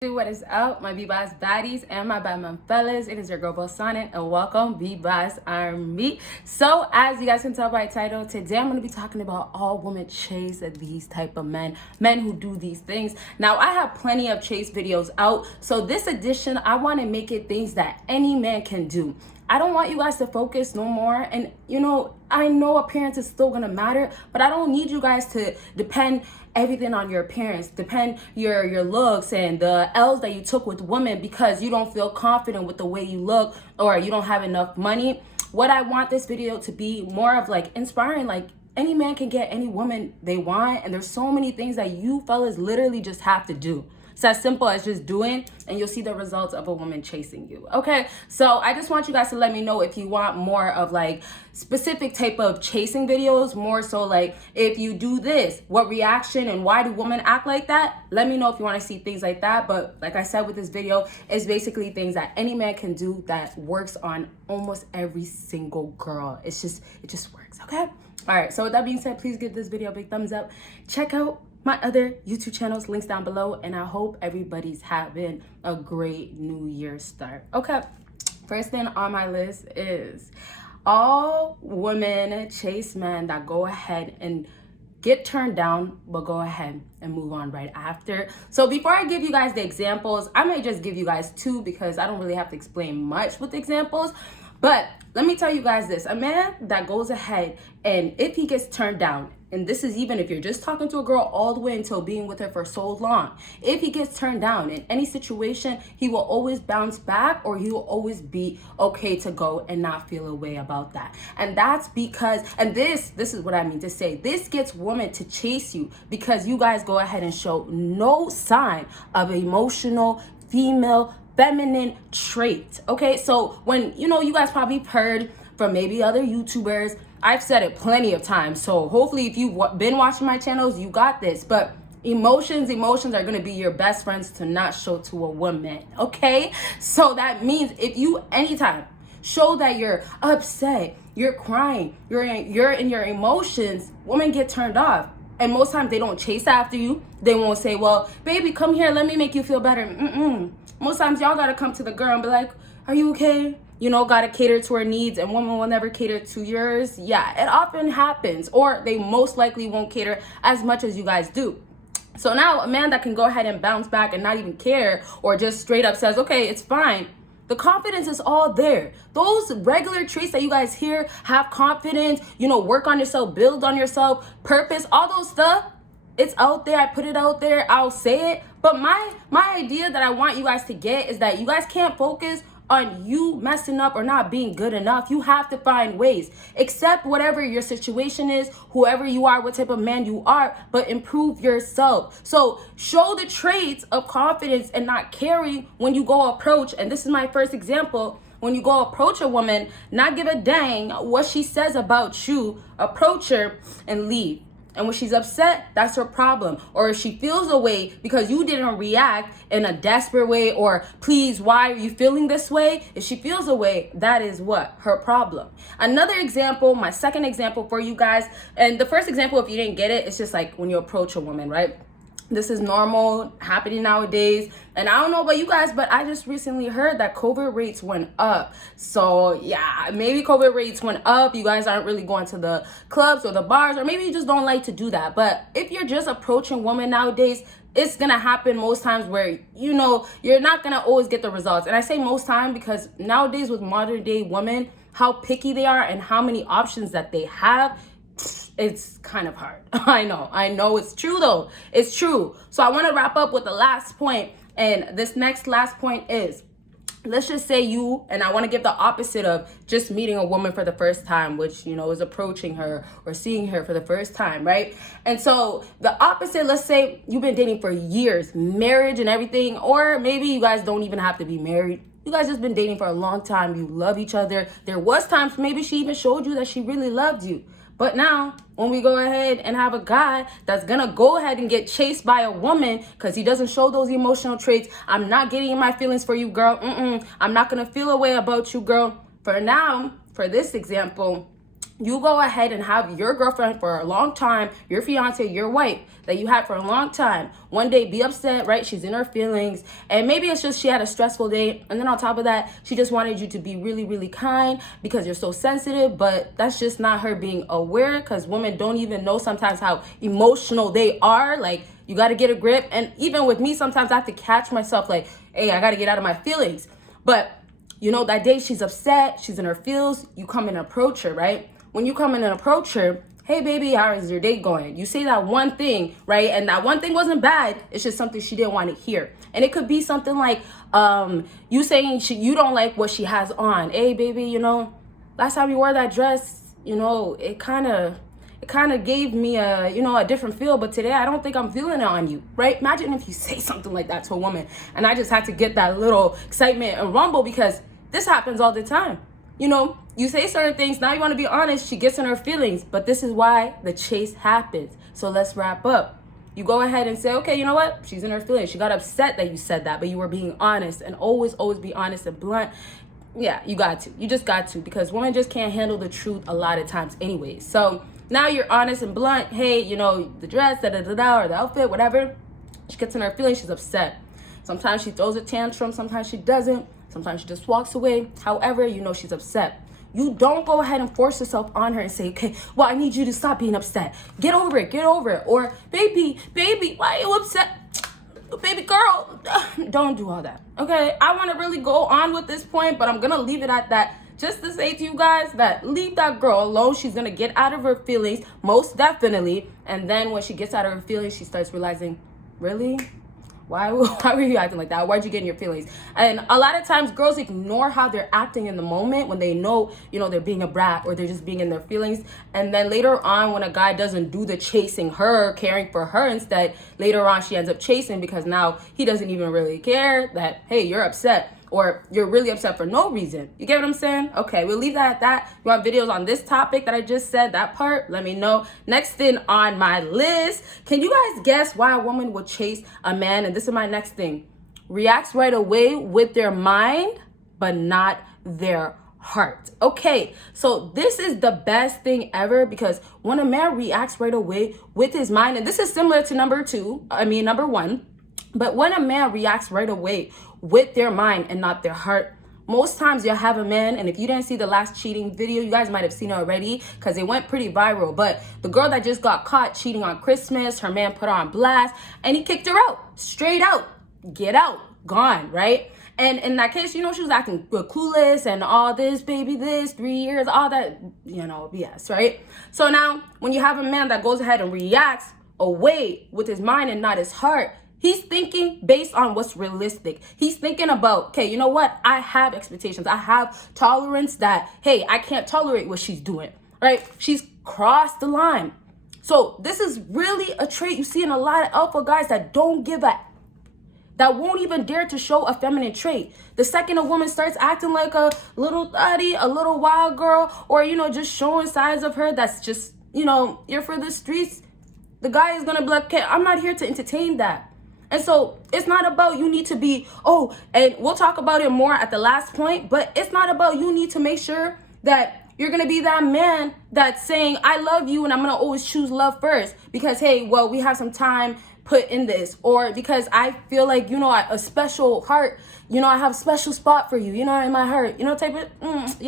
What is up, my BBossBaddies and my Batman fellas? It is your girl Bosana and welcome BBossArmy. So as you guys can tell by the title, today I'm going to be talking about all women chase these type of men who do these things. Now I have plenty of chase videos out, so this edition I want to make it things that any man can do. I don't want you guys to focus no more, and I know appearance is still gonna matter, but I don't need you guys to depend everything on your appearance, depend your looks and the L's that you took with women because you don't feel confident with the way you look or you don't have enough money. What I want this video to be more of, like, inspiring, like any man can get any woman they want, and there's so many things that you fellas literally just have to do. It's as simple as just doing, and you'll see the results of a woman chasing you. Okay, so I just want you guys to let me know if you want more of like specific type of chasing videos, more so like if you do this, what reaction and why do women act like that? Let me know if you want to see things like that. But like I said with this video, it's basically things that any man can do that works on almost every single girl. It just works. Okay, all right, so with that being said, please give this video a big thumbs up. Check out my other YouTube channels, links down below, and I hope everybody's having a great New Year start. Okay, first thing on my list is all women chase men that go ahead and get turned down, but go ahead and move on right after. So before I give you guys the examples, I may just give you guys two because I don't really have to explain much with examples. But let me tell you guys this, a man that goes ahead and if he gets turned down, and this is even if you're just talking to a girl all the way until being with her for so long, if he gets turned down in any situation, he will always bounce back, or he will always be okay to go and not feel a way about that. And that's because, and this is what I mean to say, this gets women to chase you because you guys go ahead and show no sign of emotional female feminine trait. Okay, so when you guys probably heard from maybe other YouTubers, I've said it plenty of times, so hopefully if you've been watching my channels, you got this. But emotions are going to be your best friends to not show to a woman. Okay, so that means if you anytime show that you're upset, you're crying, you're in your emotions, women get turned off. And most times they don't chase after you. They won't say, well, baby, come here, let me make you feel better. Most times y'all gotta come to the girl and be like, are you okay? Gotta cater to her needs, and women will never cater to yours. Yeah, it often happens, or they most likely won't cater as much as you guys do. So now a man that can go ahead and bounce back and not even care, or just straight up says, okay, it's fine. The confidence is all there. Those regular traits that you guys hear, have confidence, work on yourself, build on yourself, purpose, all those stuff, it's out there. I put it out there. I'll say it. But my idea that I want you guys to get is that you guys can't focus on you messing up or not being good enough. You have to find ways. Accept whatever your situation is, whoever you are, what type of man you are, but improve yourself. So show the traits of confidence and not caring when you go approach. And this is my first example. When you go approach a woman, not give a dang what she says about you, approach her and leave. And when she's upset, that's her problem. Or if she feels a way because you didn't react in a desperate way, or please, why are you feeling this way? If she feels a way, that is what? Her problem. Another example, my second example for you guys, and the first example, if you didn't get it, it's just like when you approach a woman, right? This is normal, happening nowadays. And I don't know about you guys, but I just recently heard that COVID rates went up. So yeah, maybe COVID rates went up. You guys aren't really going to the clubs or the bars, or maybe you just don't like to do that. But if you're just approaching women nowadays, it's gonna happen most times where you're not gonna always get the results. And I say most time because nowadays with modern day women, how picky they are and how many options that they have, it's kind of hard. I know it's true though. It's true. So I want to wrap up with the last point, and this next last point is, let's just say and I want to give the opposite of just meeting a woman for the first time, which is approaching her or seeing her for the first time, right? And so the opposite, let's say you've been dating for years, marriage and everything, or maybe you guys don't even have to be married. You guys just been dating for a long time. You love each other. There was times maybe she even showed you that she really loved you. But now, when we go ahead and have a guy that's gonna go ahead and get chased by a woman because he doesn't show those emotional traits, I'm not getting in my feelings for you, girl. I'm not gonna feel a way about you, girl. For now, for this example, you go ahead and have your girlfriend for a long time, your fiance, your wife that you had for a long time, one day be upset, right? She's in her feelings, and maybe it's just she had a stressful day, and then on top of that, she just wanted you to be really, really kind because you're so sensitive, but that's just not her being aware, because women don't even know sometimes how emotional they are. Like, you got to get a grip. And even with me, sometimes I have to catch myself like, hey, I got to get out of my feelings. But you know, that day she's upset, she's in her feels, you come and approach her, right? When you come in and approach her, hey baby, how is your day going? You say that one thing, right? And that one thing wasn't bad. It's just something she didn't want to hear. And it could be something like you saying you don't like what she has on. Hey baby, you know, last time you wore that dress, you know, it kind of gave me a different feel, but today I don't think I'm feeling it on you, right? Imagine if you say something like that to a woman. And I just had to get that little excitement and rumble, because this happens all the time. You know, you say certain things, now you want to be honest, she gets in her feelings, but this is why the chase happens. So let's wrap up. You go ahead and say, okay, you know what? She's in her feelings. She got upset that you said that, but you were being honest, and always be honest and blunt. Yeah, you got to. You just got to, because women just can't handle the truth a lot of times anyway. So now you're honest and blunt. Hey, you know, the dress, or the outfit, whatever. She gets in her feelings, she's upset. Sometimes she throws a tantrum, sometimes she doesn't. Sometimes she just walks away. However, you know she's upset. You don't go ahead and force yourself on her and say, okay, well, I need you to stop being upset. Get over it. Or, baby, why are you upset? Baby girl, don't do all that, okay? I want to really go on with this point, but I'm going to leave it at that. Just to say to you guys that leave that girl alone. She's going to get out of her feelings, most definitely. And then when she gets out of her feelings, she starts realizing, really? Why were you acting like that? Why'd you get in your feelings? And a lot of times girls ignore how they're acting in the moment when they know, you know, they're being a brat or they're just being in their feelings. And then later on, when a guy doesn't do the chasing her, caring for her instead, later on she ends up chasing, because now he doesn't even really care that, hey, you're upset. Or you're really upset for no reason. You get what I'm saying? Okay, we'll leave that at that. You want videos on this topic that I just said, that part? Let me know. Next thing on my list, can you guys guess why a woman would chase a man? And this is my next thing. Reacts right away with their mind, but not their heart. Okay, so this is the best thing ever, because when a man reacts right away with his mind, and this is similar to number one, but when a man reacts right away with their mind and not their heart, most times you'll have a man, and if you didn't see the last cheating video, you guys might have seen it already because it went pretty viral, but the girl that just got caught cheating on Christmas, her man put her on blast and he kicked her out, straight out, get out, gone, right? And in that case, you know, she was acting clueless and all this, baby, this, 3 years, all that, you know, BS, right? So now when you have a man that goes ahead and reacts away with his mind and not his heart, he's thinking based on what's realistic. He's thinking about, okay, you know what? I have expectations. I have tolerance that, hey, I can't tolerate what she's doing, right? She's crossed the line. So this is really a trait you see in a lot of alpha guys that don't give a, that won't even dare to show a feminine trait. The second a woman starts acting like a little thotty, a little wild girl, or, you know, just showing sides of her that's just, you know, you're for the streets, the guy is gonna be like, okay, I'm not here to entertain that. And so it's not about you need to be, oh, and we'll talk about it more at the last point, but it's not about you need to make sure that you're going to be that man that's saying, I love you and I'm going to always choose love first because, hey, well, we have some time put in this, or because I feel like, you know, a special heart, you know, I have a special spot for you, you know, in my heart, you know, type of,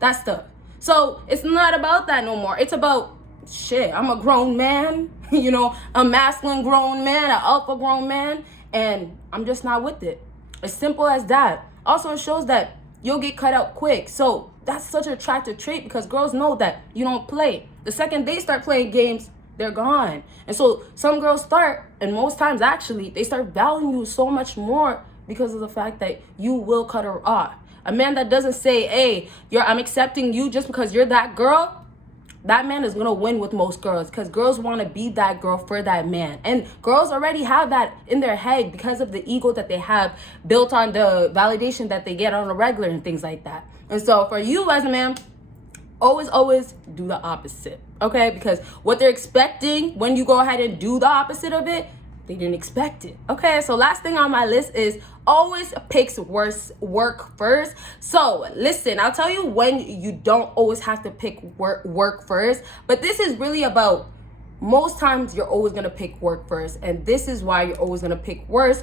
that stuff. So it's not about that no more. It's about, shit, I'm a grown man, you know, a masculine grown man, an alpha grown man, and I'm just not with it. As simple as that. Also, it shows that you'll get cut out quick. So that's such an attractive trait because girls know that you don't play. The second they start playing games, they're gone. And so some girls start, and most times actually, they start valuing you so much more because of the fact that you will cut her off. A man that doesn't say, hey, I'm accepting you just because you're that girl, that man is going to win with most girls because girls want to be that girl for that man. And girls already have that in their head because of the ego that they have built on the validation that they get on a regular and things like that. And so for you as a man, always do the opposite, okay? Because what they're expecting when you go ahead and do the opposite of it, they didn't expect it. Okay, so last thing on my list is always picks work first. So listen, I'll tell you when you don't always have to pick work first, but this is really about most times you're always gonna pick work first, and this is why you're always gonna pick work.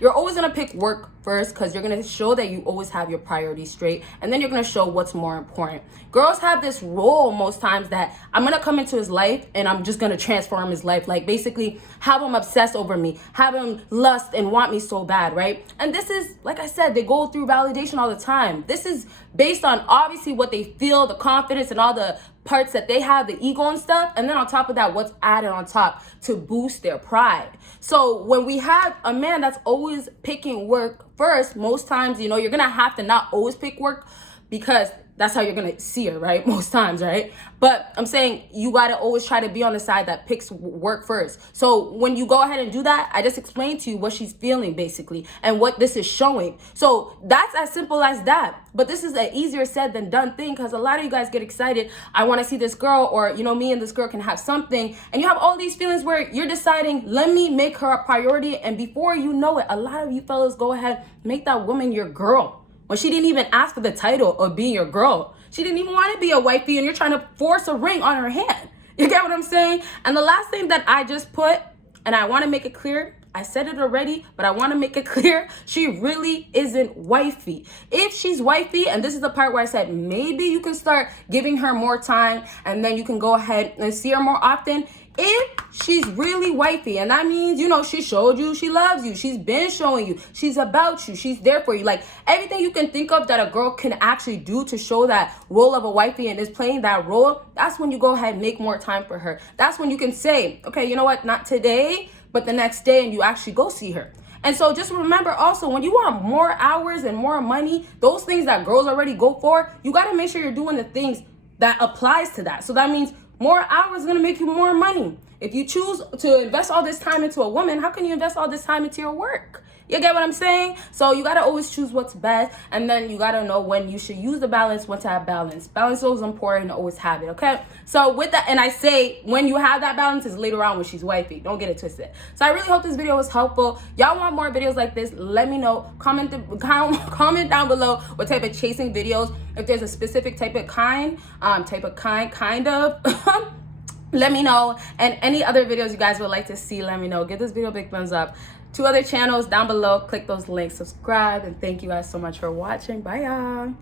You're always gonna pick work first because you're gonna show that you always have your priorities straight, and then you're gonna show what's more important. Girls have this role most times that I'm gonna come into his life and I'm just gonna transform his life, like basically have him obsess over me, have him lust and want me so bad, right? And this is, like I said, they go through validation all the time. This is based on obviously what they feel, the confidence and all the parts that they have, the ego and stuff, and then on top of that, what's added on top to boost their pride. So when we have a man that's always picking work first, most times, you know, you're gonna have to not always pick work because that's how you're gonna see her, right? Most times, right? But I'm saying you gotta always try to be on the side that picks work first. So when you go ahead and do that, I just explained to you what she's feeling basically and what this is showing. So that's as simple as that. But this is an easier said than done thing because a lot of you guys get excited. I wanna see this girl, or you know, me and this girl can have something. And you have all these feelings where you're deciding, let me make her a priority. And before you know it, a lot of you fellas go ahead, make that woman your girl. When she didn't even ask for the title of being your girl. She didn't even want to be a wifey, and you're trying to force a ring on her hand. You get what I'm saying? And the last thing that I just put, and I want to make it clear, I said it already, but I want to make it clear, she really isn't wifey. If she's wifey, and this is the part where I said maybe you can start giving her more time, and then you can go ahead and see her more often. If she's really wifey, and that means, you know, she showed you she loves you, she's been showing you, she's about you, she's there for you, like everything you can think of that a girl can actually do to show that role of a wifey and is playing that role, that's when you go ahead and make more time for her. That's when you can say, okay, you know what, not today, but the next day, and you actually go see her. And so just remember also, when you want more hours and more money, those things that girls already go for, you got to make sure you're doing the things that applies to that. So that means more hours is going to make you more money. If you choose to invest all this time into a woman, how can you invest all this time into your work? You get what I'm saying? So you got to always choose what's best. And then you got to know when you should use the balance, when to have balance. Balance is always important to always have it, okay? So with that, and I say when you have that balance is later on when she's wifey. Don't get it twisted. So I really hope this video was helpful. Y'all want more videos like this? Let me know. Comment down below what type of chasing videos. If there's a specific type of kind of. Let me know. And any other videos you guys would like to see, let me know. Give this video a big thumbs up. 2 other channels down below. Click those links, subscribe, and thank you guys so much for watching. Bye, y'all.